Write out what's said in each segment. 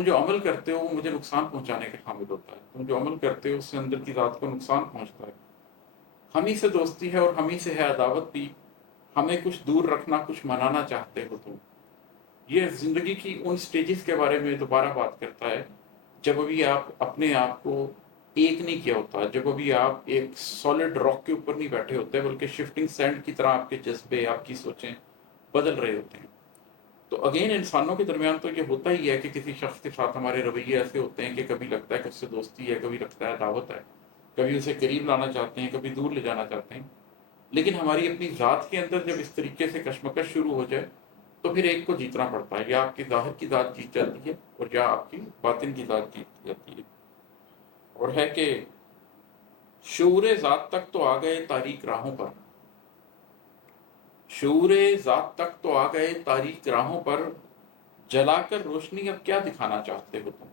तुम जो अमल करते हो वो मुझे नुकसान पहुंचाने के हामिल होता है, तुम जो अमल करते हो उससे अंदर की ज़ात को नुकसान पहुंचता है। हम ही से दोस्ती है और हम ही से है अदावत भी, हमें कुछ दूर रखना, कुछ मनाना चाहते हो तुम। ये ज़िंदगी की उन स्टेजेस के बारे में दोबारा बात करता है जब अभी आप अपने आप को एक नहीं किया होता, जब अभी आप एक सॉलिड रॉक के ऊपर नहीं बैठे होते, बल्कि शिफ्टिंग सैंड की तरह आपके जज्बे, आपकी सोचें बदल रहे होते हैं। तो अगेन इंसानों के दरमियान तो ये होता ही है कि किसी शख्स के साथ हमारे रवैये ऐसे होते हैं कि कभी लगता है कि उससे दोस्ती है, कभी लगता है दावत है, कभी उसे करीब लाना चाहते हैं, कभी दूर ले जाना चाहते हैं। लेकिन हमारी अपनी ज़ात के अंदर जब इस तरीके से कशमकश शुरू हो जाए तो फिर एक को जीतना पड़ता है, या आपकी ज़ाहिर की ज़ात जीत जाती है और या आपकी बातिन की ज़ात जीत जाती है। और है कि शऊर ज़ात तक तो आ गए तारीक राहों पर, शऊर ज़ात तक तो आ गए तारीक राहों पर, जलाकर रोशनी अब क्या दिखाना चाहते हो तुम।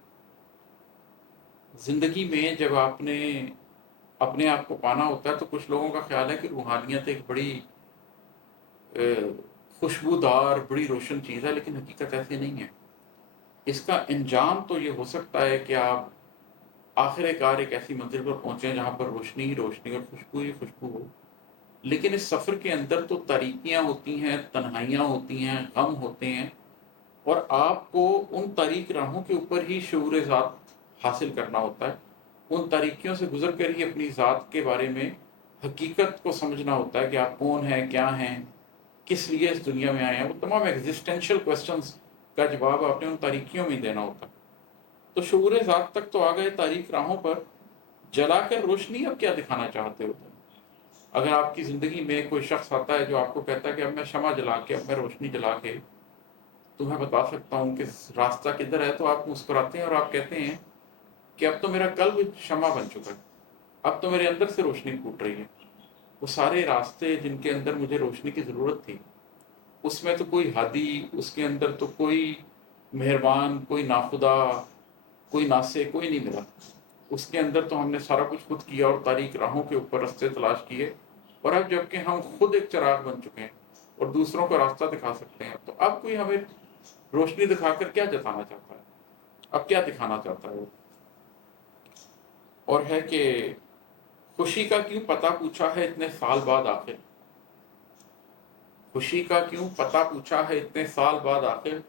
ज़िंदगी में जब आपने अपने आप को पाना होता है तो कुछ लोगों का ख्याल है कि रूहानियत एक बड़ी खुशबूदार, बड़ी रोशन चीज़ है, लेकिन हकीकत ऐसी नहीं है। इसका अंजाम तो ये हो सकता है कि आप आखिरकार एक ऐसी मंजिल पर पहुंचे जहां पर रोशनी ही रोशनी और खुशबू ही खुशबू हो। लेकिन इस सफ़र के अंदर तो तारीकियां होती हैं, तन्हाइयां होती हैं, गम होते हैं, और आपको उन तारीक राहों के ऊपर ही शऊर ज़ात हासिल करना होता है। उन तारीकियों से गुजर कर ही अपनी ज़ात के बारे में हकीकत को समझना होता है कि आप कौन हैं, क्या हैं, किस लिए इस दुनिया में आए हैं। वो तमाम एग्जिस्टेंशियल क्वेश्चंस का जवाब आपने उन तारीकियों में देना होता है। तो शऊर ज़ात तक तो आ गए तारीक राहों पर, जलाकर रोशनी अब क्या दिखाना चाहते हो तुम। अगर आपकी ज़िंदगी में कोई शख्स आता है जो आपको कहता है कि अब मैं शमा जला के, अब मैं रोशनी जला के तुम्हें बता सकता हूँ कि रास्ता किधर है, तो आप मुस्कुराते हैं और आप कहते हैं कि अब तो मेरा कल्ब शमा बन चुका है, अब तो मेरे अंदर से रोशनी फूट रही है। वो सारे रास्ते जिनके अंदर मुझे रोशनी की ज़रूरत थी, उसमें तो कोई हादी, उसके अंदर तो कोई मेहरबान, कोई नाखुदा, कोई नासे, कोई नहीं मिला। उसके अंदर तो हमने सारा कुछ खुद किया और तारीक राहों के ऊपर रास्ते तलाश किए। और अब जबकि हम खुद एक चिराग बन चुके हैं और दूसरों को रास्ता दिखा सकते हैं, तो अब कोई हमें रोशनी दिखाकर क्या जताना चाहता है, अब क्या दिखाना चाहता है वो। और है कि खुशी का क्यों पता पूछा है इतने साल बाद आखिर, खुशी का क्यों पता पूछा है इतने साल बाद आखिर,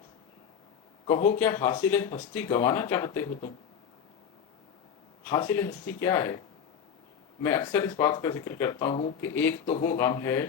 कहो क्या हासिल हस्ती गंवाना चाहते हो तुम। हासिल हस्ती क्या है। मैं अक्सर इस बात का जिक्र करता हूँ कि एक तो वो गम है